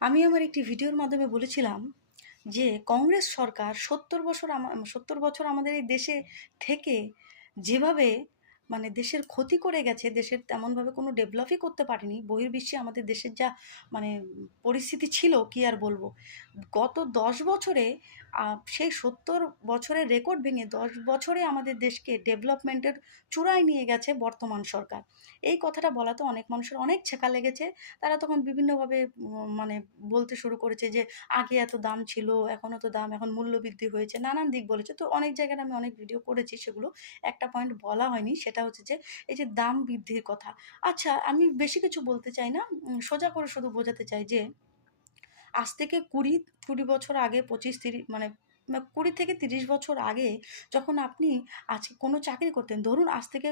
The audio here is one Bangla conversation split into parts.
আমি আমার একটি ভিডিওর মাধ্যমে বলেছিলাম যে কংগ্রেস সরকার ৭০ বছর আমাদের এই দেশে থেকে যেভাবে মানে দেশের ক্ষতি করে গেছে, দেশের তেমনভাবে কোনো ডেভেলপই করতে পারেনি। বহির্বিশ্বে আমাদের দেশের যা মানে পরিস্থিতি ছিল কি আর বলবো। গত ১০ বছরে সেই ৭০ বছরের রেকর্ড ভেঙে ১০ বছরে আমাদের দেশকে ডেভেলপমেন্টের চূড়ায় নিয়ে গেছে বর্তমান সরকার। এই কথাটা বলাতে অনেক মানুষের অনেক ছ্যাঁকা লেগেছে। তারা তখন বিভিন্নভাবে মানে বলতে শুরু করেছে যে, "আগে এত দাম ছিল, এখন এত দাম, এখন মূল্যবৃদ্ধি হয়েছে।" নানান দিক বলেছে। তো অনেক জায়গায় আমি অনেক ভিডিও করেছি সেগুলো। একটা পয়েন্ট বলা হয়নি, সেটা হচ্ছে যে, এই যে দাম বৃদ্ধির কথা। আচ্ছা, আমি বেশি কিছু বলতে চাই না। সোজা করে শুধু বোঝাতে চাই যে, আজ থেকে ২০ বছর আগে ২৫-৩০ মানে ২০ থেকে ৩০ বছর আগে যখন আপনি কোনো চাকরি করতেন, ধরুন আজ থেকে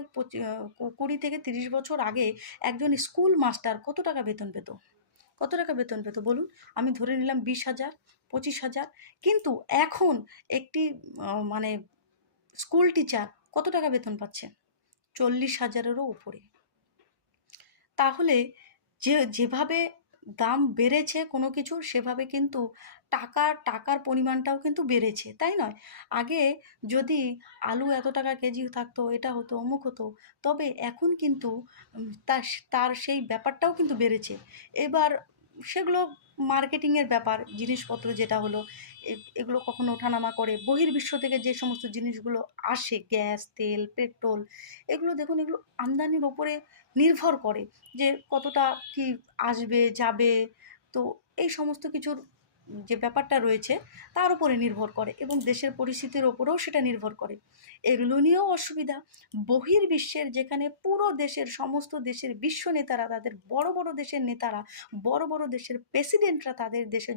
২০ থেকে ৩০ বছর আগে একজন স্কুল মাস্টার কত টাকা বেতন পেত? কত টাকা বেতন পেত বলুন? আমি ধরে নিলাম ২০,০০০, ২৫,০০০। কিন্তু এখন একটি মানে স্কুল টিচার কত টাকা বেতন পাচ্ছে? ৪০,০০০-এরও উপরে। তাহলে যেভাবে দাম বেড়েছে কোনো কিছুর, সেভাবে কিন্তু টাকার পরিমাণটাও কিন্তু বেড়েছে, তাই নয়? আগে যদি আলু এত টাকা কেজি থাকতো, এটা হতো, অমুক হতো, তবে এখন কিন্তু তার সেই ব্যাপারটাও কিন্তু বেড়েছে। এবার সেগুলো মার্কেটিংয়ের ব্যাপার, জিনিসপত্র যেটা হলো, এগুলো কখনো ওঠানামা করে। বহির্বিশ্ব থেকে যে সমস্ত জিনিসগুলো আসে, গ্যাস, তেল, পেট্রোল, এগুলো দেখুন, এগুলো আমদানির ওপরে নির্ভর করে যে কতটা কি আসবে, যাবে। তো এই সমস্ত কিছুর যে ব্যাপারটা রয়েছে তার উপরে নির্ভর করে এবং দেশের পরিস্থিতির ওপরেও সেটা নির্ভর করে। এগুলো নিয়েও অসুবিধা। বহির্বিশ্বের যেখানে পুরো দেশের সমস্ত দেশের বিশ্ব নেতারা, তাদের বড়, বড় দেশের নেতারা, বড়, বড় দেশের প্রেসিডেন্টরা তাদের দেশের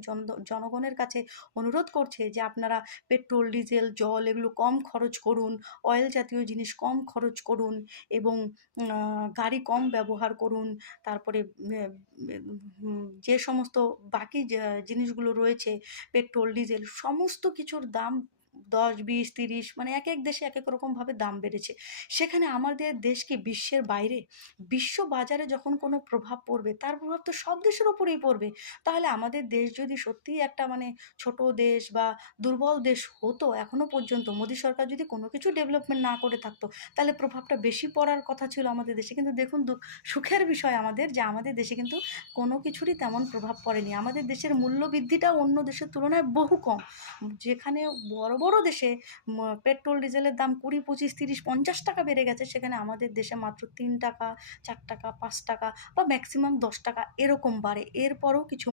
জনগণের কাছে অনুরোধ করছে যে আপনারা পেট্রোল, ডিজেল, জল এগুলো কম খরচ করুন, অয়েল জাতীয় জিনিস কম খরচ করুন এবং গাড়ি কম ব্যবহার করুন। তারপরে যে সমস্ত বাকি জিনিসগুলো রয়েছে, পেট্রোল, ডিজেল সমস্ত কিছুর দাম ১০, ২০, ৩০ মানে একেক দেশে একেক রকমভাবে দাম বেড়েছে। সেখানে আমাদের দেশ কি বিশ্বের বাইরে? বিশ্ব বাজারে যখন কোনো প্রভাব পড়বে, তার প্রভাব তো সব দেশের উপরেই পড়বে। তাহলে আমাদের দেশ যদি সত্যিই একটা মানে ছোট দেশ বা দুর্বল দেশ হতো এখনো পর্যন্ত, মোদী সরকার যদি কোনো কিছু ডেভেলপমেন্ট না করে থাকতো, তাহলে প্রভাবটা বেশি পড়ার কথা ছিল আমাদের দেশে। কিন্তু দেখুন, সুখের বিষয় আমাদের যে আমাদের দেশে কিন্তু কোনো কিছুরই তেমন প্রভাব পড়েনি। আমাদের দেশের মূল্যবৃদ্ধিটাও অন্য দেশের তুলনায় বহু কম। যেখানে বড়, বড় দেশে পেট্রোল, ডিজেলের দাম ২০, ২৫, ৩০, ৳৫০ বেড়ে গেছে, সেখানে আমাদের দেশে মাত্র ৳৩, ৳৪, ৳৫ বা ম্যাক্সিমাম ৳১০ এরকম বাড়ে। এরপরও কিছু